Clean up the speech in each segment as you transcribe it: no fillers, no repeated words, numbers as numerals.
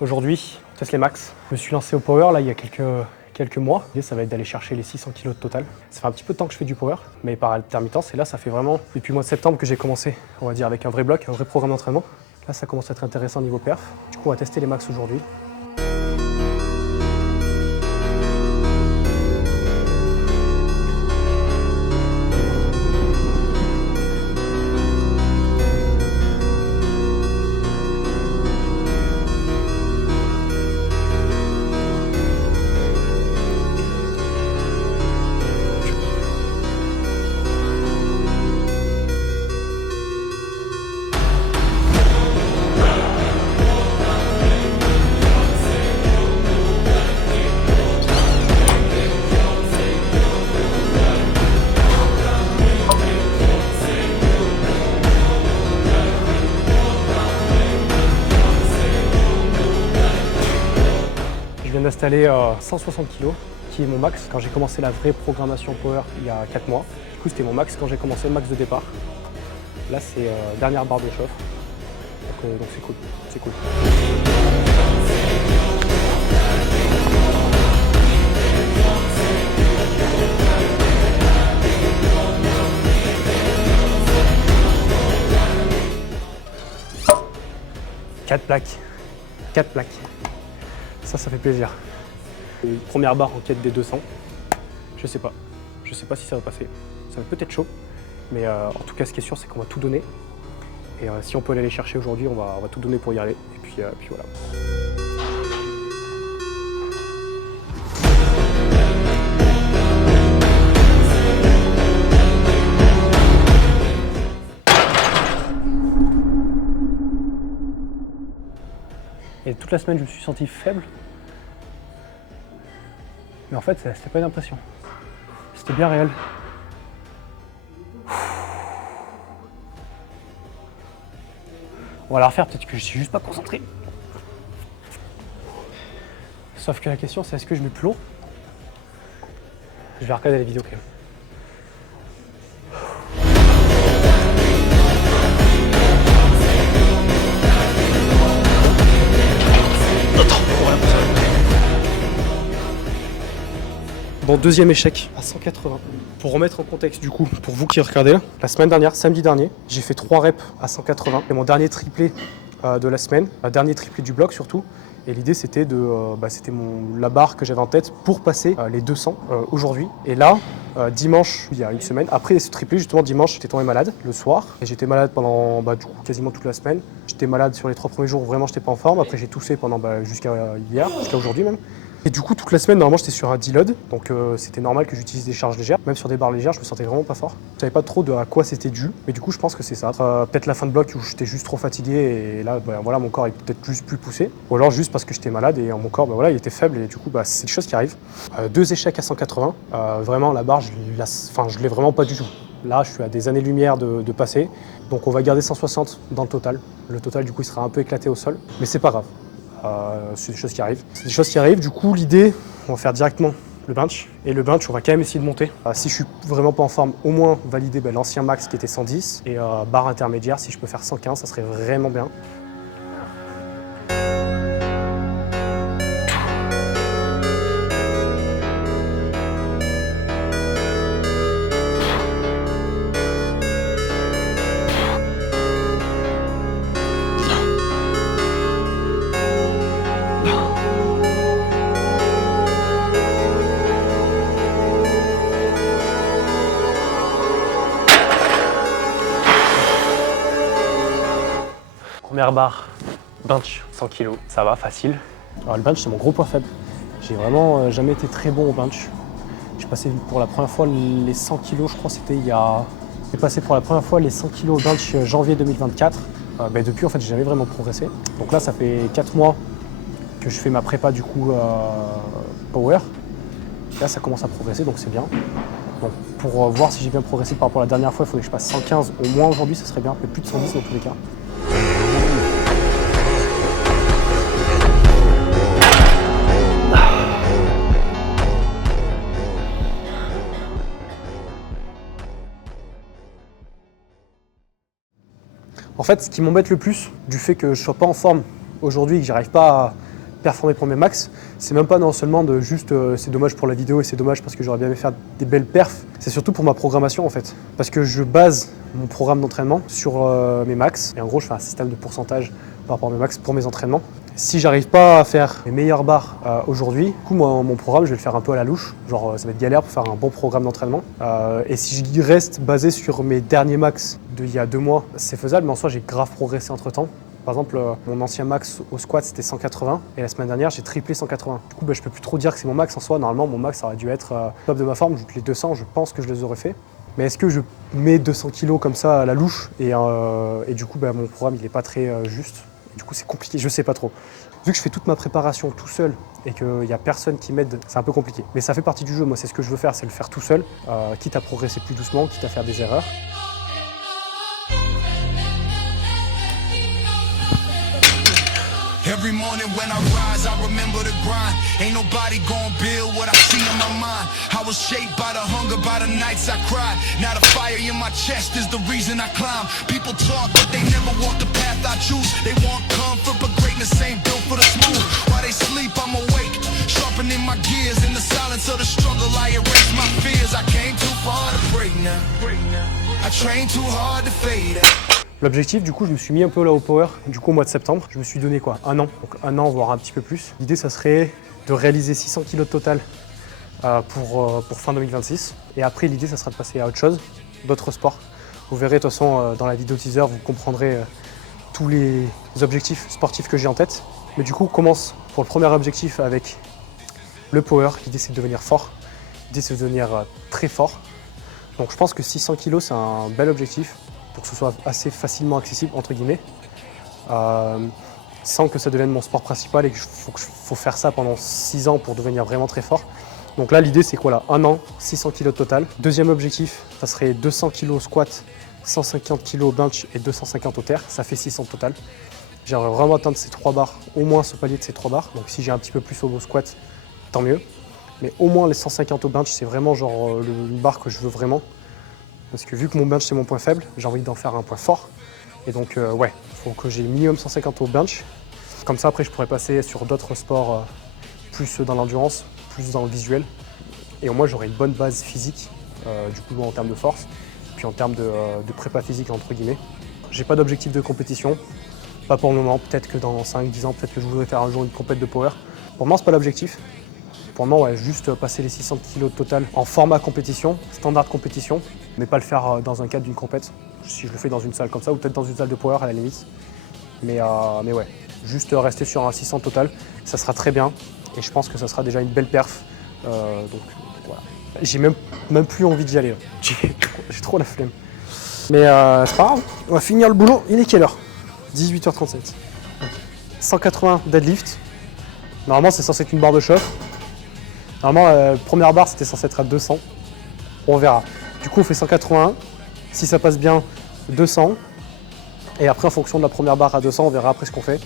Aujourd'hui, on teste les max. Je me suis lancé au power là il y a quelques mois. L'idée, ça va être d'aller chercher les 600 kg de total. Ça fait un petit peu de temps que je fais du power, mais par intermittence. Et là, ça fait vraiment depuis le mois de septembre que j'ai commencé, on va dire, avec un vrai bloc, un vrai programme d'entraînement. Là, ça commence à être intéressant niveau perf. Du coup, on va tester les max aujourd'hui. Je viens d'installer 160 kg, qui est mon max quand j'ai commencé la vraie programmation power il y a 4 mois. Du coup, c'était mon max quand j'ai commencé le max de départ. Là, c'est dernière barre de chauffe. Donc c'est cool, c'est cool. Quatre plaques. Ça fait plaisir. Une première barre en quête des 200. Je sais pas si ça va passer. Ça va peut-être chaud, mais en tout cas, ce qui est sûr, c'est qu'on va tout donner. Et si on peut aller les chercher aujourd'hui, on va tout donner pour y aller. Et puis voilà. Et toute la semaine, je me suis senti faible. Mais en fait, c'était pas une impression. C'était bien réel. On va la refaire, peut-être que je suis juste pas concentré. Sauf que la question, c'est est-ce que je mets plus lourd? Je vais regarder les vidéos quand même. Bon, deuxième échec à 180. Pour remettre en contexte du coup, pour vous qui regardez là, la semaine dernière, samedi dernier, j'ai fait 3 reps à 180. C'est mon dernier triplé de la semaine, dernier triplé du bloc surtout. Et l'idée c'était la barre que j'avais en tête pour passer les 200 aujourd'hui. Et là, dimanche, il y a une semaine, après ce triplé, justement dimanche, j'étais tombé malade le soir. Et j'étais malade pendant du coup, quasiment toute la semaine. J'étais malade sur les 3 premiers jours, vraiment j'étais pas en forme. Après j'ai toussé pendant jusqu'à hier, jusqu'à aujourd'hui même. Et du coup, toute la semaine, normalement, j'étais sur un deload, donc c'était normal que j'utilise des charges légères. Même sur des barres légères, je me sentais vraiment pas fort. Je savais pas trop à quoi c'était dû, mais du coup, je pense que c'est ça. Peut-être la fin de bloc où j'étais juste trop fatigué et là, voilà, mon corps est peut-être juste plus poussé. Ou alors juste parce que j'étais malade et mon corps, voilà, il était faible et du coup, c'est des choses qui arrivent. 2 échecs à 180. Vraiment, la barre, je l'ai vraiment pas du tout. Là, je suis à des années-lumière de passer. Donc, on va garder 160 dans le total. Le total, du coup, il sera un peu éclaté au sol, mais c'est pas grave. C'est des choses qui arrivent. Du coup, l'idée, on va faire directement le bench. Et le bench, on va quand même essayer de monter. Si je suis vraiment pas en forme, au moins valider l'ancien max qui était 110. Et barre intermédiaire, si je peux faire 115, ça serait vraiment bien. Première barre, bench, 100 kg, ça va, facile. Alors le bench, c'est mon gros point faible. J'ai vraiment jamais été très bon au bench. J'ai passé pour la première fois les 100 kg, je crois c'était J'ai passé pour la première fois les 100 kg au bench janvier 2024. Depuis, en fait, j'ai jamais vraiment progressé. Donc là, ça fait 4 mois que je fais ma prépa du coup power. Là, ça commence à progresser, donc c'est bien. Donc, pour voir si j'ai bien progressé par rapport à la dernière fois, il faudrait que je passe 115 au moins aujourd'hui, ça serait bien, mais plus de 110 dans tous les cas. En fait, ce qui m'embête le plus du fait que je ne sois pas en forme aujourd'hui et que j'arrive pas performer pour mes max, c'est même pas non seulement de juste c'est dommage pour la vidéo et c'est dommage parce que j'aurais bien aimé faire des belles perfs, c'est surtout pour ma programmation en fait. Parce que je base mon programme d'entraînement sur mes max et en gros je fais un système de pourcentage par rapport à mes max pour mes entraînements. Si j'arrive pas à faire mes meilleures barres aujourd'hui, du coup moi, mon programme je vais le faire un peu à la louche, genre ça va être galère pour faire un bon programme d'entraînement. Et si je reste basé sur mes derniers max d'il y a 2 mois, c'est faisable, mais en soi j'ai grave progressé entre temps. Par exemple, mon ancien max au squat c'était 180 et la semaine dernière j'ai triplé 180. Du coup je peux plus trop dire que c'est mon max en soi, normalement mon max aurait dû être top de ma forme, les 200 je pense que je les aurais fait. Mais est-ce que je mets 200 kg comme ça à la louche et du coup mon programme il est pas très juste. Du coup, c'est compliqué, je sais pas trop. Vu que je fais toute ma préparation tout seul et qu'il n'y a personne qui m'aide, c'est un peu compliqué. Mais ça fait partie du jeu, moi, c'est ce que je veux faire, c'est le faire tout seul, quitte à progresser plus doucement, quitte à faire des erreurs. Every morning when I rise, I remember the grind. Ain't nobody gon' build what I see in my mind. I was shaped by the hunger, by the nights I cried. Now the fire in my chest is the reason I climb. People talk, but they never walk the path I choose. They want comfort, but greatness ain't built for the smooth. While they sleep, I'm awake, sharpening my gears. In the silence of the struggle, I erase my fears. I came too far to break now. I trained too hard to fade out. L'objectif, du coup, je me suis mis un peu là au power, du coup, au mois de septembre. Je me suis donné quoi, 1 an, donc 1 an, voire un petit peu plus. L'idée, ça serait de réaliser 600 kg de total pour fin 2026. Et après, l'idée, ça sera de passer à autre chose, d'autres sports. Vous verrez, de toute façon, dans la vidéo teaser, vous comprendrez tous les objectifs sportifs que j'ai en tête. Mais du coup, on commence pour le premier objectif avec le power. L'idée, c'est de devenir fort. L'idée, c'est de devenir très fort. Donc, je pense que 600 kg, c'est un bel objectif, pour que ce soit assez facilement accessible, entre guillemets, sans que ça devienne mon sport principal et qu'il faut faire ça pendant 6 ans pour devenir vraiment très fort. Donc là, l'idée, c'est quoi là, 1 an, 600 kg total. Deuxième objectif, ça serait 200 kg squat, 150 kg bench et 250 au terre. Ça fait 600 total. J'aimerais vraiment atteindre ces 3 barres, au moins ce palier de ces 3 barres. Donc si j'ai un petit peu plus au squat, tant mieux. Mais au moins les 150 au bench, c'est vraiment genre une barre que je veux vraiment. Parce que vu que mon bench c'est mon point faible, j'ai envie d'en faire un point fort. Et donc ouais, il faut que j'ai minimum 150 au bench. Comme ça après je pourrais passer sur d'autres sports plus dans l'endurance, plus dans le visuel. Et au moins j'aurai une bonne base physique, du coup en termes de force, puis en termes de prépa physique entre guillemets. J'ai pas d'objectif de compétition, pas pour le moment, peut-être que dans 5-10 ans, peut-être que je voudrais faire un jour une compète de power. Pour le moment c'est pas l'objectif. Pour le moment, ouais, juste passer les 600 kg total en format compétition, standard compétition, mais pas le faire dans un cadre d'une compète. Si je le fais dans une salle comme ça, ou peut-être dans une salle de power à la limite. Mais ouais, juste rester sur un 600 total, ça sera très bien. Et je pense que ça sera déjà une belle perf. Donc voilà. J'ai même plus envie d'y aller. J'ai trop la flemme. Mais c'est pas grave, on va finir le boulot. Il est quelle heure? 18h37. 180 deadlift. Normalement, c'est censé être une barre de choc. Normalement, la première barre, c'était censé être à 200. On verra. Du coup, on fait 181. Si ça passe bien, 200. Et après, en fonction de la première barre à 200, on verra après ce qu'on fait.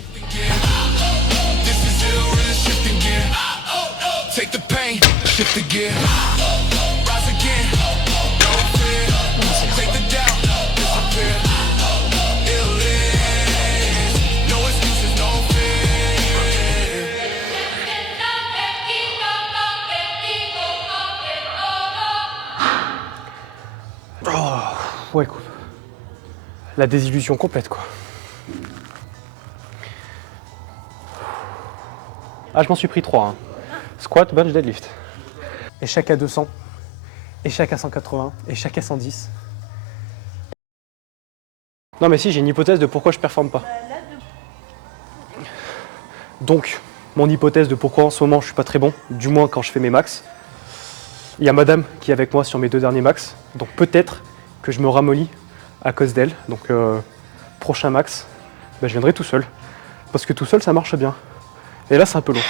Ouais, cool. La désillusion complète, quoi. Ah, je m'en suis pris 3. Hein. Squat, bench, deadlift. Échec à 200, échec à 180, échec à 110. Non, mais si, j'ai une hypothèse de pourquoi je performe pas. Donc, mon hypothèse de pourquoi en ce moment je suis pas très bon, du moins quand je fais mes max. Il y a madame qui est avec moi sur mes 2 derniers max, donc peut-être que je me ramollis à cause d'elle. Donc prochain max, je viendrai tout seul. Parce que tout seul ça marche bien. Et là c'est un peu long.